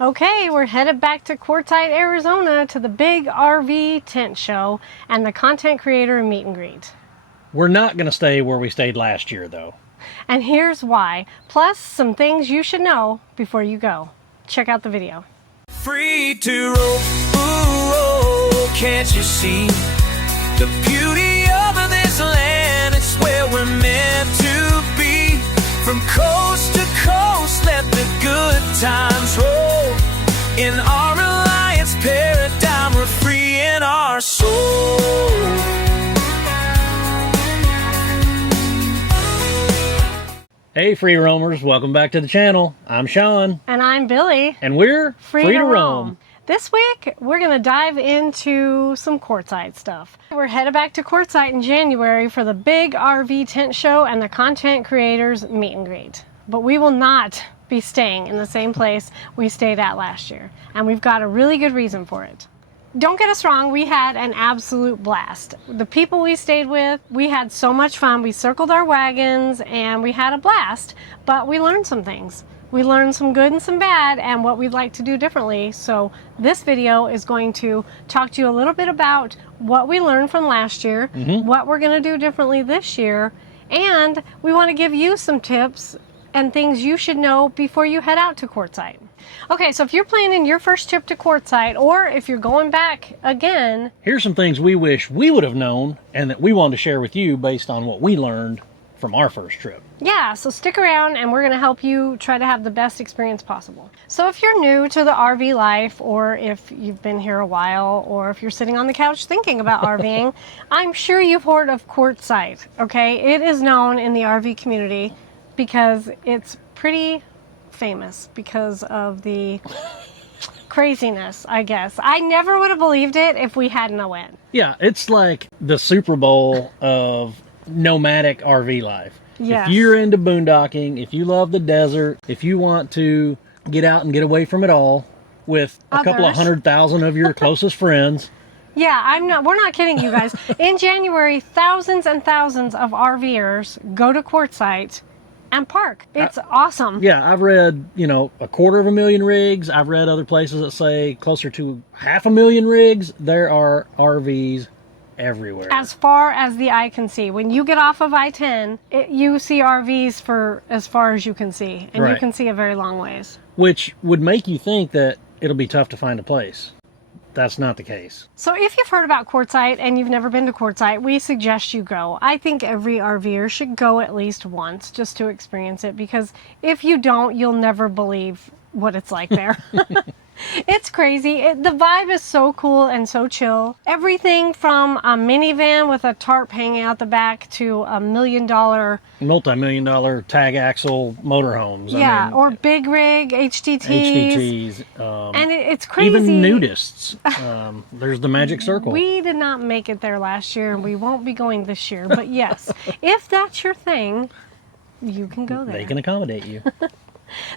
Okay, we're headed back to Quartzsite, Arizona to the big RV tent show and the content creator meet and greet. We're not going to stay where we stayed last year, though. And here's why, plus some things you should know before you go. Check out the video. Free to roam, ooh, oh, can't you see the beauty of this land? It's where we're meant to be. From coast to coast, let the good times roll. In our Alliance paradigm, we're free in our soul. Hey, free roamers, welcome back to the channel. I'm Sean. And I'm Billy. And we're free to roam. This week, we're going to dive into some Quartzsite stuff. We're headed back to Quartzsite in January for the big RV tent show and the content creators meet and greet. But we will not be staying in the same place we stayed at last year. And we've got a really good reason for it. Don't get us wrong, we had an absolute blast. The people we stayed with, we had so much fun. We circled our wagons and we had a blast, but we learned some things. We learned some good and some bad and what we'd like to do differently. So this video is going to talk to you a little bit about what we learned from last year, what we're going to do differently this year, and we want to give you some tips and things you should know before you head out to Quartzsite. Okay, so if you're planning your first trip to Quartzsite, or if you're going back again, here's some things we wish we would have known and that we wanted to share with you based on what we learned from our first trip. Yeah, so stick around and we're going to help you try to have the best experience possible. So if you're new to the RV life, or if you've been here a while, or if you're sitting on the couch thinking about RVing, I'm sure you've heard of Quartzsite, okay? It is known in the RV community because it's pretty famous because of the craziness, I guess. I never would have believed it if we hadn't went. Yeah, it's like the Super Bowl of nomadic RV life. Yes. If you're into boondocking, if you love the desert, if you want to get out and get away from it all with a couple of 100,000 of your closest friends. Yeah, we're not kidding you guys. In January, thousands and thousands of RVers go to Quartzsite and park. It's awesome. Yeah, I've read, 250,000 rigs. I've read other places that say closer to 500,000 rigs. There are RVs everywhere. As far as the eye can see. When you get off of I-10, you see RVs for as far as you can see. And you can see a very long ways. Which would make you think that it'll be tough to find a place. That's not the case. So if you've heard about Quartzsite and you've never been to Quartzsite, we suggest you go. I think every RVer should go at least once just to experience it, because if you don't, you'll never believe what it's like there. It's crazy. The vibe is so cool and so chill. Everything from a minivan with a tarp hanging out the back to a multi-million-dollar tag axle motorhomes. Yeah, or big rig HTTs. And it's crazy. Even nudists. There's the Magic Circle. We did not make it there last year, and we won't be going this year. But yes, if that's your thing, you can go there. They can accommodate you.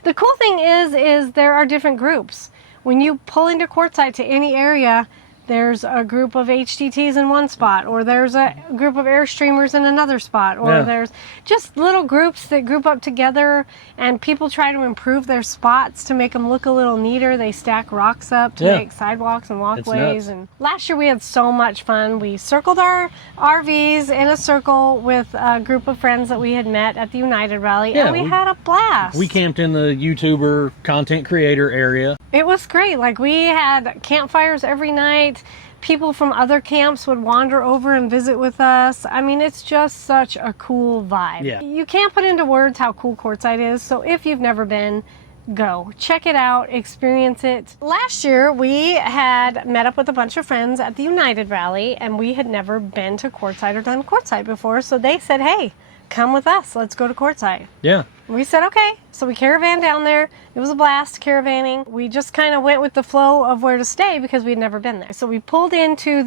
The cool thing is there are different groups. When you pull into Quartzsite to any area, there's a group of HTTs in one spot, or there's a group of Airstreamers in another spot, or there's just little groups that group up together, and people try to improve their spots to make them look a little neater. They stack rocks up to make sidewalks and walkways. And last year we had so much fun. We circled our RVs in a circle with a group of friends that we had met at the United Rally, and we had a blast. We camped in the YouTuber content creator area. It was great. Like, we had campfires every night. People from other camps would wander over and visit with us. I mean, it's just such a cool vibe. Yeah. You can't put into words how cool Quartzsite is, so if you've never been, go. Check it out, experience it. Last year, we had met up with a bunch of friends at the United Rally, and we had never been to Quartzsite or done Quartzsite before, so they said, hey, come with us, let's go to Quartzsite. Yeah. We said, okay. So we caravaned down there. It was a blast caravanning. We just kind of went with the flow of where to stay because we'd never been there. So we pulled into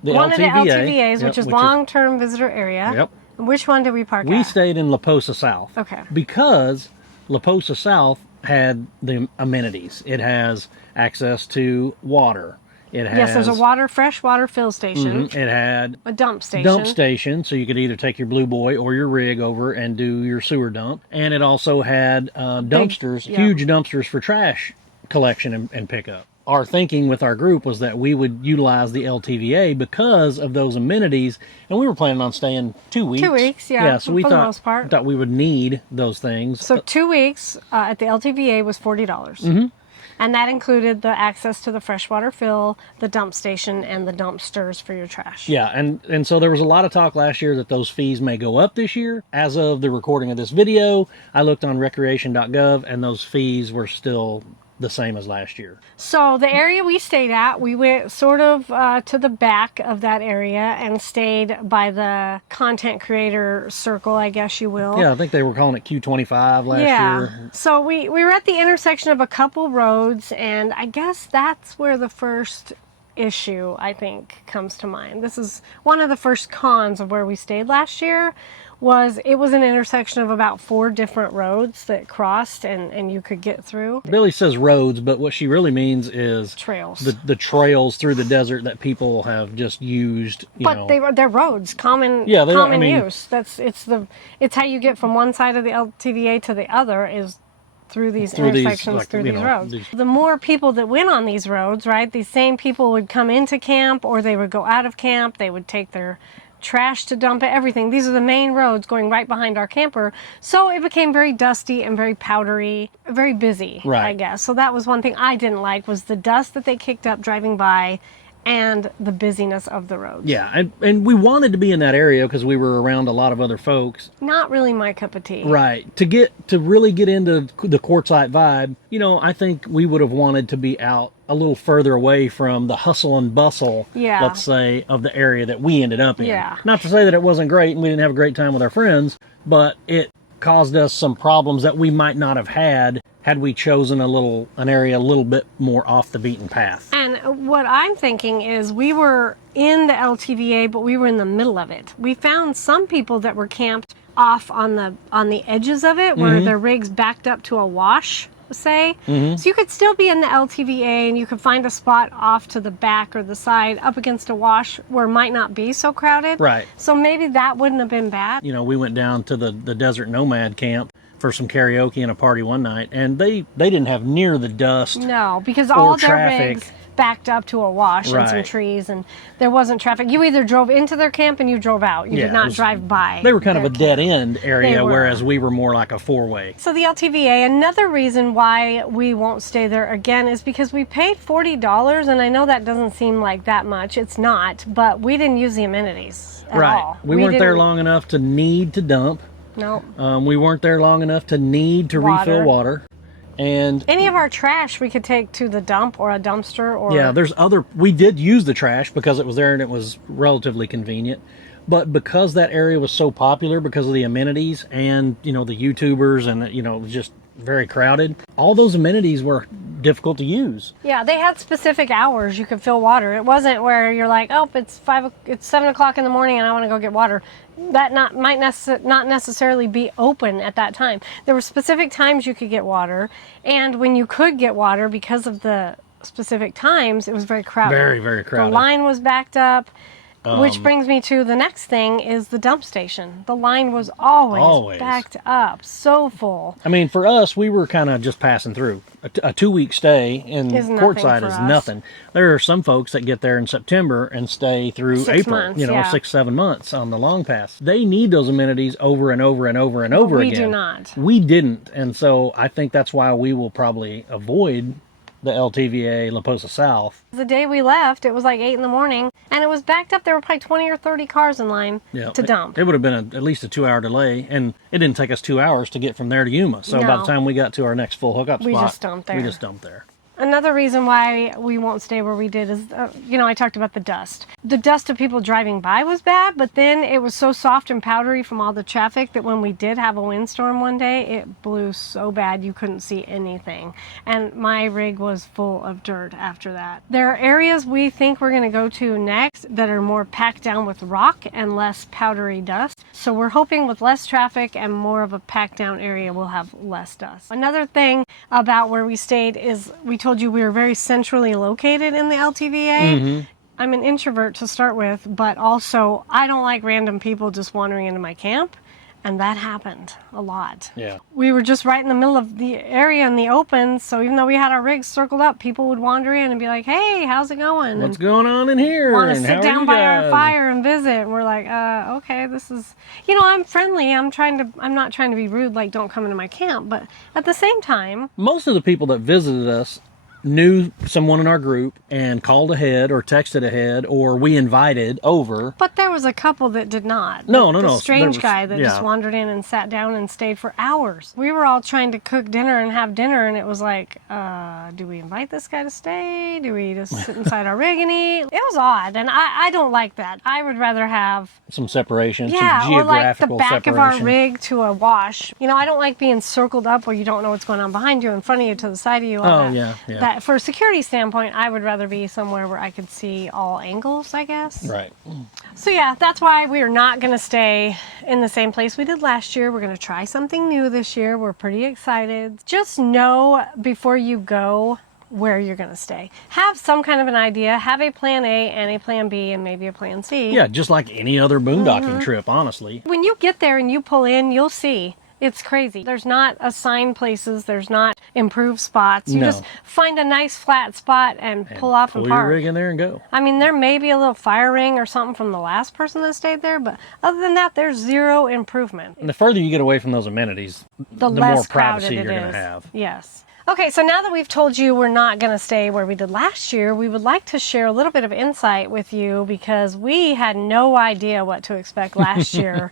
one of the LTVAs, which is long-term visitor area. Yep. And which one did we park at? We stayed in La Posa South. Okay. Because La Posa South had the amenities. It has access to water. It has, yes, there's a fresh water fill station. It had a dump station. So you could either take your Blue Boy or your rig over and do your sewer dump. And it also had dumpsters, huge dumpsters for trash collection and pickup. Our thinking with our group was that we would utilize the LTVA because of those amenities, and we were planning on staying 2 weeks. 2 weeks, yeah, So we for the most part. thought we would need those things. So 2 weeks at the LTVA was $40. And that included the access to the freshwater fill, the dump station, and the dumpsters for your trash. Yeah, and so there was a lot of talk last year that those fees may go up this year. As of the recording of this video, I looked on recreation.gov, and those fees were still the same as last year. So the area we stayed at, we went sort of to the back of that area and stayed by the content creator circle, I guess you will. Yeah, I think they were calling it Q25 last year. So we were at the intersection of a couple roads, and I guess that's where the first issue, I think, comes to mind. This is one of the first cons of where we stayed last year. It was an intersection of about 4 different roads that crossed and you could get through. Billy says roads, but what she really means is Trails. The trails through the desert that people have just used. But they're roads, common use. It's how you get from one side of the LTVA to the other is through these intersections, through these roads. The more people that went on these roads, right, these same people would come into camp or they would go out of camp. They would take their trash to dump it, everything. These are the main roads going right behind our camper. So it became very dusty and very powdery, very busy, I guess. So that was one thing I didn't like, was the dust that they kicked up driving by and the busyness of the roads. Yeah, and we wanted to be in that area because we were around a lot of other folks. Not really my cup of tea. Right. To really get into the Quartzsite vibe, I think we would have wanted to be out a little further away from the hustle and bustle, let's say, of the area that we ended up in. Yeah. Not to say that it wasn't great and we didn't have a great time with our friends, but it caused us some problems that we might not have had we chosen an area a little bit more off the beaten path. And what I'm thinking is we were in the LTVA, but we were in the middle of it. We found some people that were camped off on the edges of it, where their rigs backed up to a wash, say. So you could still be in the LTVA and you could find a spot off to the back or the side up against a wash where it might not be so crowded. Right. So maybe that wouldn't have been bad. We went down to the Desert Nomad camp for some karaoke and a party one night, and they didn't have near the dust. No, because all their traffic rigs backed up to a wash and some trees, and there wasn't traffic. You either drove into their camp and you drove out. You did not drive by. They were kind of a dead end They area, were. whereas we were more like a 4-way. So the LTVA, another reason why we won't stay there again is because we paid $40, and I know that doesn't seem like that much. It's not, but we didn't use the amenities at all. We weren't there long enough to need to dump. No. We weren't there long enough to need to refill water. And any of our trash we could take to the dump or a dumpster or... we did use the trash because it was there and it was relatively convenient. But because that area was so popular because of the amenities and, the YouTubers and, it was just very crowded, all those amenities were difficult to use. Yeah, they had specific hours you could fill water. It wasn't where you're like, oh, it's 7 o'clock in the morning and I want to go get water. That might not necessarily be open at that time. There were specific times you could get water, and when you could get water, because of the specific times, it was very crowded. Very, very crowded. The line was backed up. Which brings me to the next thing, is the dump station. The line was always backed up, so full. I mean, for us, we were kind of just passing through. A 2-week stay in Quartzsite is nothing. There are some folks that get there in September and stay through 6 April, months, 6, 7 months on the long pass. They need those amenities over and over and over and over again. We do not. We didn't, and so I think that's why we will probably avoid the LTVA La Posa South. The day we left, it was like 8 in the morning, and it was backed up. There were probably 20 or 30 cars in line to dump. It would have been at least a 2-hour delay, and it didn't take us 2 hours to get from there to Yuma. So by the time we got to our next full hookup spot, we just dumped there. Another reason why we won't stay where we did is, I talked about the dust. The dust of people driving by was bad, but then it was so soft and powdery from all the traffic that when we did have a windstorm one day, it blew so bad you couldn't see anything. And my rig was full of dirt after that. There are areas we think we're going to go to next that are more packed down with rock and less powdery dust. So we're hoping with less traffic and more of a packed down area, we'll have less dust. Another thing about where we stayed is we told you we were very centrally located in the LTVA. I'm an introvert to start with, but also I don't like random people just wandering into my camp. And that happened a lot. Yeah. We were just right in the middle of the area in the open, so even though we had our rigs circled up, people would wander in and be like, "Hey, how's it going?" What's going on in here? Want to And sit how are down you by our guys? fire and visit. And we're like, okay, this is, I'm friendly. I'm not trying to be rude, like don't come into my camp. But at the same time, Most of the people that visited us knew someone in our group and called ahead or texted ahead, or we invited over. but there was a couple that did not. No. The There strange was- guy that just yeah. wandered in and sat down and stayed for hours. We were all trying to cook dinner and have dinner, and it was like, do we invite this guy to stay? Do we just sit inside our rig and eat? It was odd, and I don't like that. I would rather have Some separation, yeah, some or like the geographical back separation. of our rig to a wash. I don't like being circled up where you don't know what's going on behind you, in front of you, to the side of you. All Oh, that. yeah. That for a security standpoint, I would rather be somewhere where I could see all angles, I guess. Right. So yeah, that's why we are not going to stay in the same place we did last year. We're going to try something new this year. We're pretty excited. Just know before you go where you're going to stay. Have some kind of an idea. Have a plan A and a plan B and maybe a plan C. Yeah, just like any other boondocking Mm-hmm. trip, honestly. When you get there and you pull in, you'll see. It's crazy. There's not assigned places. There's not improved spots. You No. just find a nice flat spot and pull off Pull and your park. rig in there and go. I mean, there may be a little fire ring or something from the last person that stayed there, but other than that, there's zero improvement. And the further you get away from those amenities, The more less privacy crowded you're it going is. to have. Yes. Okay, so now that we've told you we're not going to stay where we did last year, we would like to share a little bit of insight with you because we had no idea what to expect last year.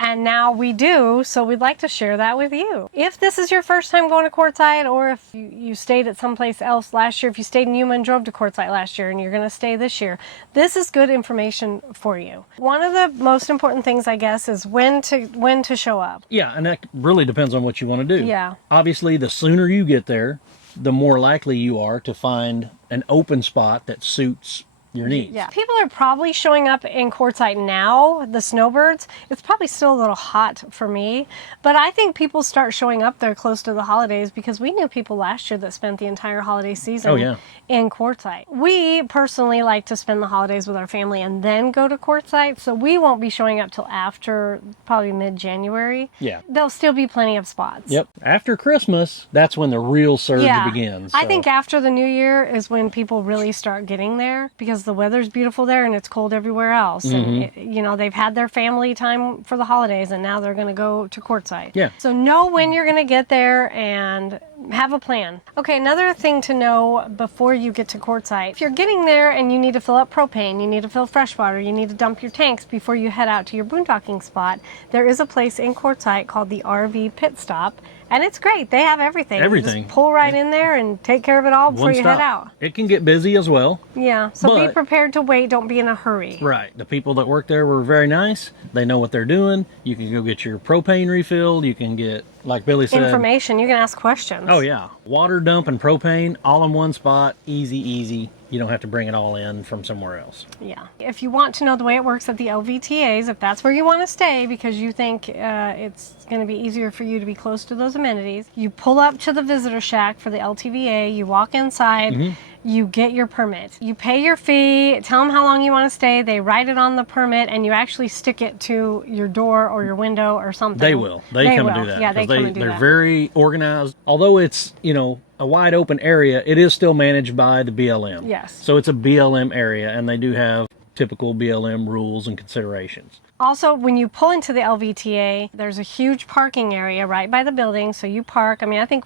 And now we do, so we'd like to share that with you. If this is your first time going to Quartzsite, or if you stayed at someplace else last year, if you stayed in Yuma and drove to Quartzsite last year and you're going to stay this year, this is good information for you. One of the most important things, I guess, is when to show up. Yeah, and that really depends on what you want to do. Yeah. Obviously, the sooner you get there, the more likely you are to find an open spot that suits your needs. Yeah, people are probably showing up in Quartzsite now, the snowbirds. It's probably still a little hot for me, but I think people start showing up there close to the holidays because we knew people last year that spent the entire holiday season Oh, yeah. in Quartzsite. We personally like to spend the holidays with our family and then go to Quartzsite, so we won't be showing up till after probably mid-January. Yeah. There'll still be plenty of spots. Yep. After Christmas, that's when the real surge begins. I so- think after the new year is when people really start getting there because the weather's beautiful there and it's cold everywhere else. Mm-hmm. And they've had their family time for the holidays and now they're going to go to Quartzsite. Yeah. So know when you're going to get there and have a plan. Okay, another thing to know before you get to Quartzsite. If you're getting there and you need to fill up propane, you need to fill fresh water, you need to dump your tanks before you head out to your boondocking spot, there is a place in Quartzsite called the RV Pit Stop. And it's great. They have everything. Everything. You just pull right in there and take care of it all before One you stop. head out. It can get busy as well. Yeah. So be But- prepared to wait. Don't be in a hurry. Right. The people that work there were very nice. They know what they're doing. You can go get your propane refilled. You can get, like Billy said. Information. You can ask questions. Oh, yeah. Water dump and propane all in one spot. Easy. You don't have to bring it all in from somewhere else. Yeah. If you want to know the way it works at the LVTAs, if that's where you want to stay because you think it's going to be easier for you to be close to those amenities, you pull up to the visitor shack for the LTVA, you walk inside, you get your permit. You pay your fee, tell them how long you want to stay, they write it on the permit, and you actually stick it to your door or your window or something. They will. They come will. and do that. Yeah, they 'cause come and do they're that. very organized. Although it's, a wide open area, it is still managed by the BLM. Yes. So it's a BLM area, and they do have typical BLM rules and considerations. Also, when you pull into the LVTA, there's a huge parking area right by the building, so you park. I mean, I think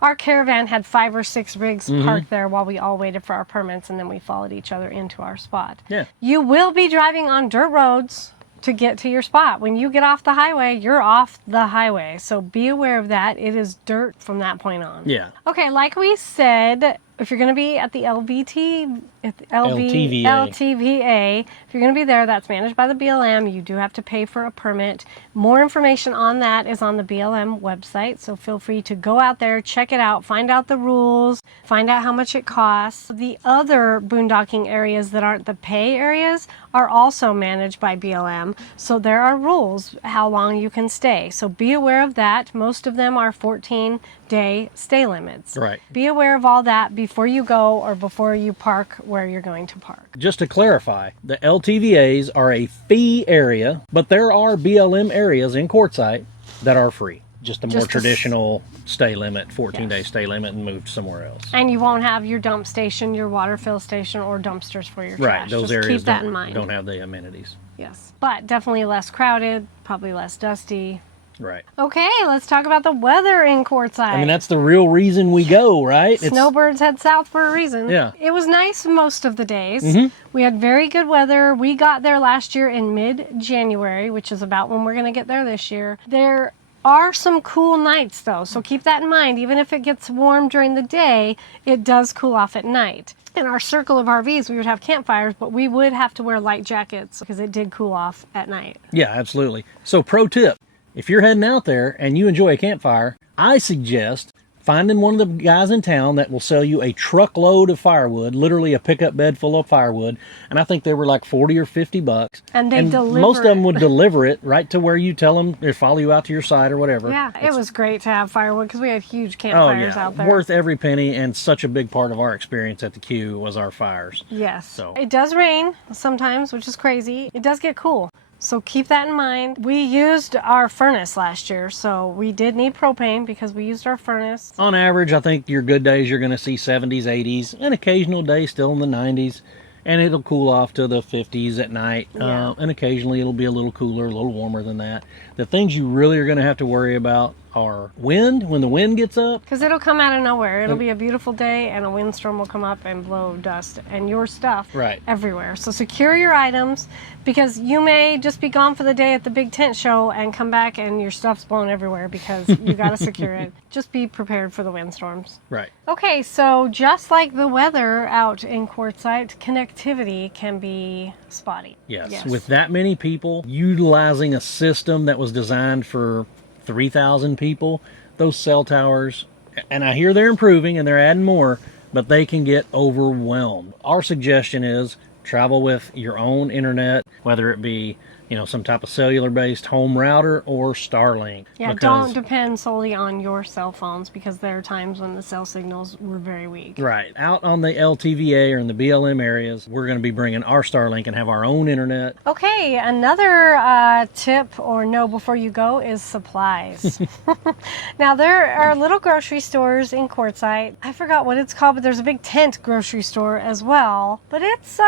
our caravan had 5 or 6 rigs parked there while we all waited for our permits, and then we followed each other into our spot. Yeah. You will be driving on dirt roads to get to your spot. When you get off the highway, you're off the highway, so be aware of that. It is dirt from that point on. Yeah. Okay, like we said, if you're going to be at the LTVA, if you're going to be there, that's managed by the BLM. You do have to pay for a permit. More information on that is on the BLM website, so feel free to go out there, check it out, find out the rules, find out how much it costs. The other boondocking areas that aren't the pay areas are also managed by BLM, so there are rules how long you can stay. So be aware of that. Most of them are 14 day stay limits. Right. Be aware of all that before you go or before you park where you're going to park. Just to clarify, the LTVAs are a fee area, but there are BLM areas in Quartzsite that are free. Just a more traditional stay limit, 14-day stay limit, and moved somewhere else. And you won't have your dump station, your water fill station, or dumpsters for your Right, trash. those Just areas keep that in mind. don't have the amenities. Yes, but definitely less crowded, probably less dusty. Right. Okay, let's talk about the weather in Quartzsite. I mean, that's the real reason we go, right? Snowbirds head south for a reason. Yeah. It was nice most of the days. We had very good weather. We got there last year in mid-January, which is about when we're going to get there this year. There are some cool nights, though, so keep that in mind. Even if it gets warm during the day, it does cool off at night. In our circle of RVs, we would have campfires, but we would have to wear light jackets because it did cool off at night. Yeah, absolutely. So pro tip, if you're heading out there and you enjoy a campfire, I suggest finding one of the guys in town that will sell you a truckload of firewood, literally a pickup bed full of firewood, and I think they were like 40 or 50 bucks. And they deliver most of them would deliver it right to where you tell them, or follow you out to your site or whatever. Yeah, it was great to have firewood because we had huge campfires out there. Worth every penny, and such a big part of our experience at the Q was our fires. Yes. So it does rain sometimes, which is crazy. It does get cool. So keep that in mind. We used our furnace last year, so we did need propane because we used our furnace. On average, I think your good days you're going to see 70s, 80s, an occasional day still in the 90s, and it'll cool off to the 50s at night. Yeah. And occasionally it'll be a little cooler, a little warmer than that. The things you really are going to have to worry about are wind, when the wind gets up. Because it'll come out of nowhere. It'll be a beautiful day and a windstorm will come up and blow dust and your stuff everywhere. So secure your items because you may just be gone for the day at the big tent show and come back and your stuff's blown everywhere because you got to secure it. Just be prepared for the windstorms. Right. Okay, so just like the weather out in Quartzsite, connectivity can be spotty. Yes. With that many people, utilizing a system that was designed for 3,000 people, those cell towers, and I hear they're improving and they're adding more, but they can get overwhelmed. Our suggestion is travel with your own internet, whether it be, some type of cellular-based home router or Starlink. Yeah, don't depend solely on your cell phones because there are times when the cell signals were very weak. Right. Out on the LTVA or in the BLM areas, we're going to be bringing our Starlink and have our own internet. Okay, another tip or know before you go is supplies. Now, there are little grocery stores in Quartzsite. I forgot what it's called, but there's a big tent grocery store as well. But it's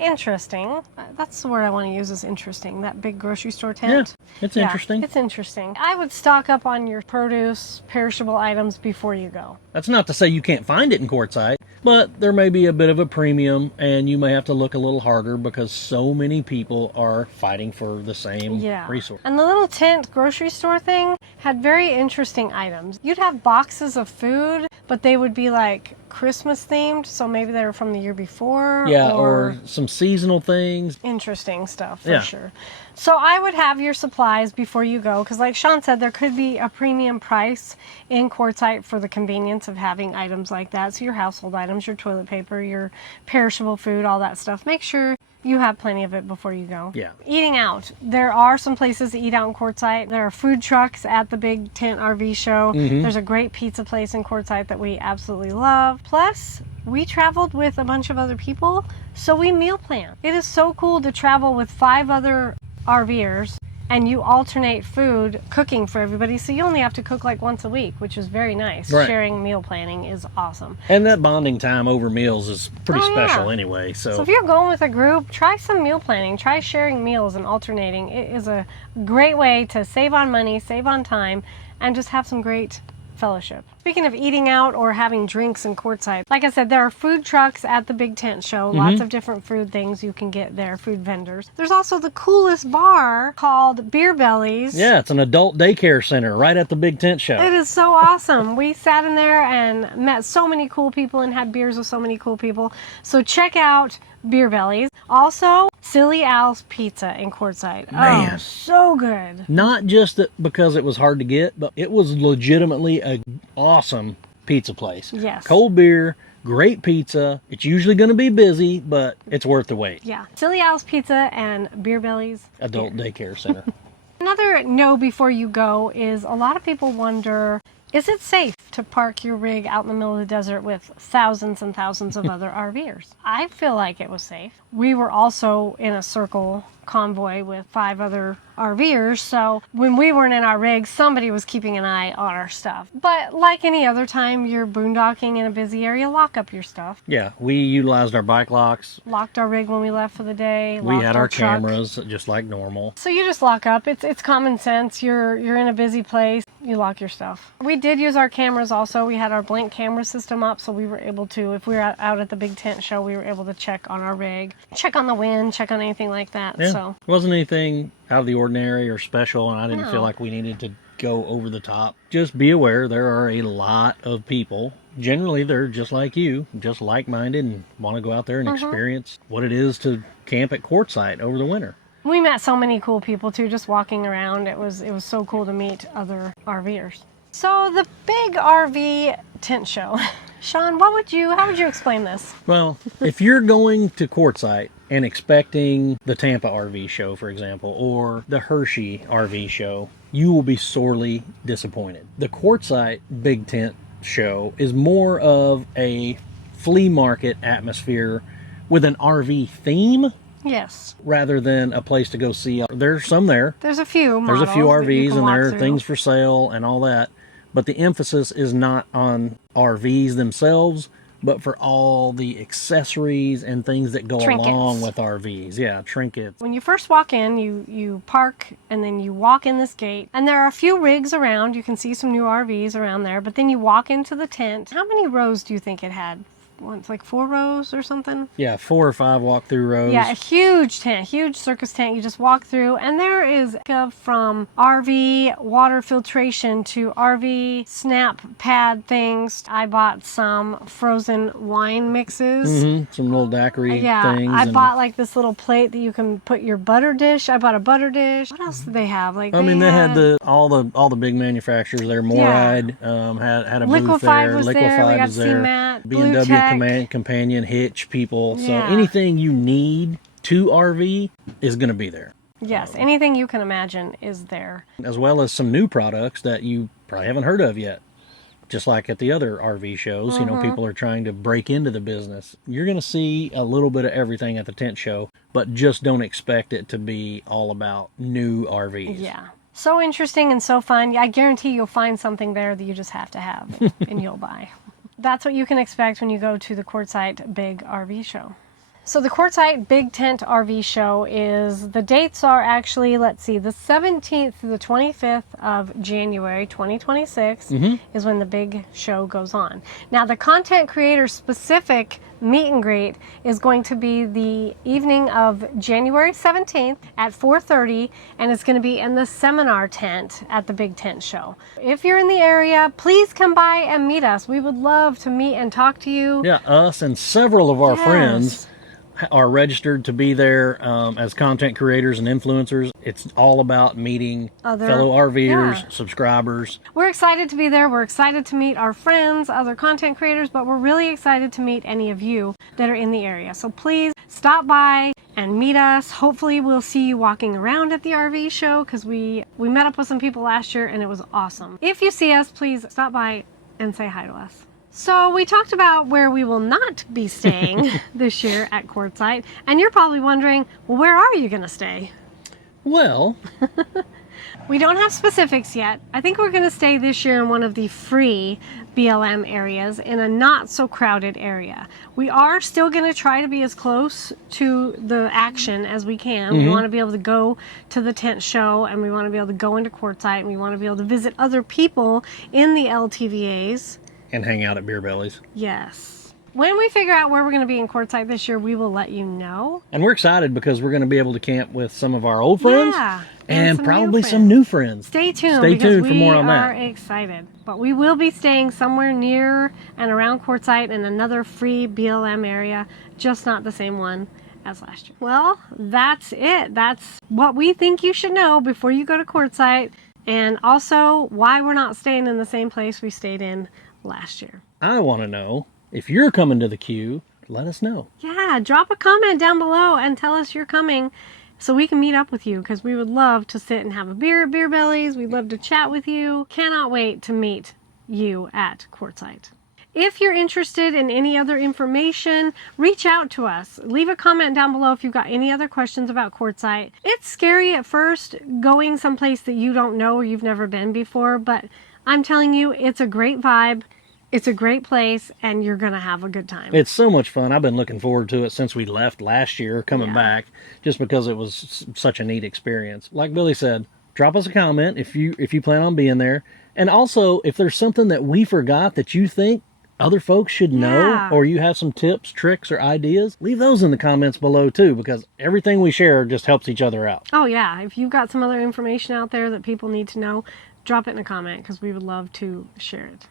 interesting. That's the word I want to use, is interesting. That big grocery store tent. Yeah, it's interesting. It's interesting. I would stock up on your produce, perishable items before you go. That's not to say you can't find it in Quartzsite, but there may be a bit of a premium and you may have to look a little harder because so many people are fighting for the same resource. And the little tent grocery store thing had very interesting items. You'd have boxes of food, but they would be like Christmas themed, so maybe they were from the year before. Yeah, or some seasonal things. Interesting stuff for sure. So I would have your supplies before you go, because like Sean said, there could be a premium price in Quartzsite for the convenience of having items like that. So your household items, your toilet paper, your perishable food, all that stuff. Make sure you have plenty of it before you go. Yeah. Eating out. There are some places to eat out in Quartzsite. There are food trucks at the big tent RV show. There's a great pizza place in Quartzsite that we absolutely love. Plus, we traveled with a bunch of other people, so we meal plan. It is so cool to travel with 5 other RVers and you alternate food cooking for everybody, so you only have to cook like once a week, which is very nice. Right. Sharing meal planning is awesome. And that bonding time over meals is pretty special anyway. So if you're going with a group, try some meal planning. Try sharing meals and alternating. It is a great way to save on money, save on time, and just have some great fellowship. Speaking of eating out or having drinks in Quartzsite, like I said, there are food trucks at the big tent show. Lots of different food things you can get there, food vendors. There's also the coolest bar called Beer Bellies. Yeah, it's an adult daycare center right at the big tent show. It is so awesome. We sat in there and met so many cool people and had beers with so many cool people. So check out Beer Bellies. Also, Silly Al's Pizza in Quartzsite. Man. Oh, so good. Not just because it was hard to get, but it was legitimately an awesome pizza place. Yes. Cold beer, great pizza. It's usually going to be busy, but it's worth the wait. Yeah. Silly Al's Pizza and Beer Bellies. Adult daycare center. Another know before you go is a lot of people wonder Is it safe to park your rig out in the middle of the desert with thousands and thousands of other RVers? I feel like it was safe. We were also in a circle convoy with 5 other RVers, so when we weren't in our rig, somebody was keeping an eye on our stuff. But like any other time you're boondocking in a busy area, lock up your stuff. Yeah, we utilized our bike locks. Locked our rig when we left for the day. We had our truck. cameras just like normal. So you just lock up. It's common sense. You're in a busy place. You lock your stuff. We did use our cameras also. We had our blink camera system up, so we were able to, if we were out at the big tent show, we were able to check on our rig, check on the wind, check on anything like that. Yeah, So it wasn't anything out of the ordinary or special, and I didn't No. feel like we needed to go over the top. Just be aware there are a lot of people. Generally, they're just like you, just like-minded, and want to go out there and experience what it is to camp at Quartzsite over the winter. we met so many cool people too, just walking around. It was so cool to meet other RVers. So the big RV tent show. Sean, how would you explain this? Well, if you're going to Quartzsite and expecting the Tampa RV show, for example, or the Hershey RV show, you will be sorely disappointed. The Quartzsite Big Tent show is more of a flea market atmosphere with an RV theme Yes. rather than a place to go see. There's some there. There's a few There's a few models that you RVs can and walk there are through. things for sale and all that. But the emphasis is not on RVs themselves, but for all the accessories and things that go Trinkets. along with RVs. Yeah, trinkets. When you first walk in, you park and then you walk in this gate. And there are a few rigs around. You can see some new RVs around there. But then you walk into the tent. How many rows do you think it had? Once, like 4 rows or something? Yeah, 4 or 5 walk-through rows. Yeah, a huge tent, huge circus tent. You just walk through, and there is from RV water filtration to RV snap pad things. I bought some frozen wine mixes. Some little daiquiri Yeah, things. I and- bought like this little plate that you can put your butter dish. I bought a butter dish. What else did they have? Like I mean, they had all the big manufacturers there. Moride had a booth Liquefied there. was there. Liquefied We got was there. C-Mat, B&W Blue Tech. Companion, Hitch people. So Yeah. anything you need to RV is going to be there. Yes, anything you can imagine is there. As well as some new products that you probably haven't heard of yet. Just like at the other RV shows, you know, people are trying to break into the business. You're going to see a little bit of everything at the tent show, but just don't expect it to be all about new RVs. Yeah. So interesting and so fun. I guarantee you'll find something there that you just have to have and you'll buy. That's what you can expect when you go to the Quartzsite Big RV Show. So the Quartzsite Big Tent RV Show the dates are actually, let's see, the 17th to the 25th of January 2026 is when the big show goes on. Now the content creator specific meet and greet is going to be the evening of January 17th at 4:30, and it's going to be in the seminar tent at the Big Tent Show. If you're in the area, please come by and meet us. We would love to meet and talk to you. Yeah, us and several of our Yes. friends are registered to be there as content creators and influencers. It's all about meeting fellow RVers, yeah. subscribers. We're excited to be there. We're excited to meet our friends, other content creators, but we're really excited to meet any of you that are in the area. So please stop by and meet us. Hopefully we'll see you walking around at the RV show because we met up with some people last year and it was awesome. If you see us, please stop by and say hi to us. So we talked about where we will not be staying this year at Quartzsite, and you're probably wondering, well, where are you going to stay? Well, We don't have specifics yet. I think we're going to stay this year in one of the free BLM areas in a not so crowded area. We are still going to try to be as close to the action as we can. We want to be able to go to the tent show, and we want to be able to go into Quartzsite, and we want to be able to visit other people in the LTVAs. and hang out at beer bellies. Yes. When we figure out where we're going to be in Quartzsite this year, we will let you know. And we're excited because we're going to be able to camp with some of our old friends Yeah, and some probably new some new friends. Stay tuned. Stay because tuned for more on that. We are excited. But we will be staying somewhere near and around Quartzsite in another free BLM area, just not the same one as last year. Well, that's it. That's what we think you should know before you go to Quartzsite, and also why we're not staying in the same place we stayed in last year. I want to know if you're coming to the queue. Let us know. Yeah, drop a comment down below and tell us you're coming so we can meet up with you, because we would love to sit and have a beer at Beer Bellies. We'd love to chat with you. Cannot wait to meet you at Quartzsite. If you're interested in any other information, reach out to us. Leave a comment down below if you've got any other questions about Quartzsite. It's scary at first going someplace that you don't know or you've never been before, but I'm telling you, it's a great vibe. It's a great place, and you're going to have a good time. It's so much fun. I've been looking forward to it since we left last year, coming back, just because it was such a neat experience. Like Billy said, drop us a comment if you plan on being there. And also, if there's something that we forgot that you think other folks should know, or you have some tips, tricks, or ideas, leave those in the comments below too, because everything we share just helps each other out. Oh yeah, if you've got some other information out there that people need to know, drop it in a comment, because we would love to share it.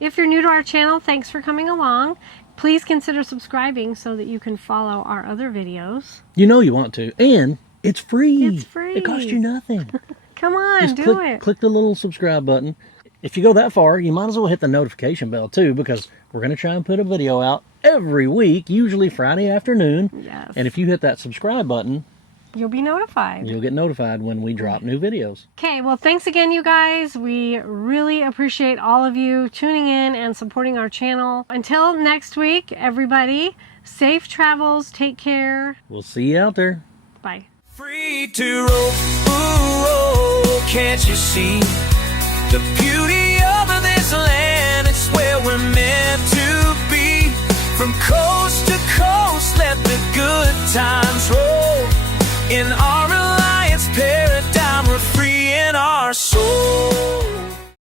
If you're new to our channel, thanks for coming along. Please consider subscribing so that you can follow our other videos. You know you want to, and it's free. It's free. It costs you nothing. Come on, Just click the little subscribe button. If you go that far, you might as well hit the notification bell too, because we're going to try and put a video out every week, usually Friday afternoon. Yes. And if you hit that subscribe button, you'll be notified. You'll get notified when we drop new videos. Okay, well, thanks again, you guys. We really appreciate all of you tuning in and supporting our channel. Until next week, everybody, safe travels. Take care. We'll see you out there. Bye. Free to roam, ooh, oh, can't you see the beauty of this land? It's where we're meant to be. From coast to coast, let the good times roll. In our alliance paradigm, we're free in our soul.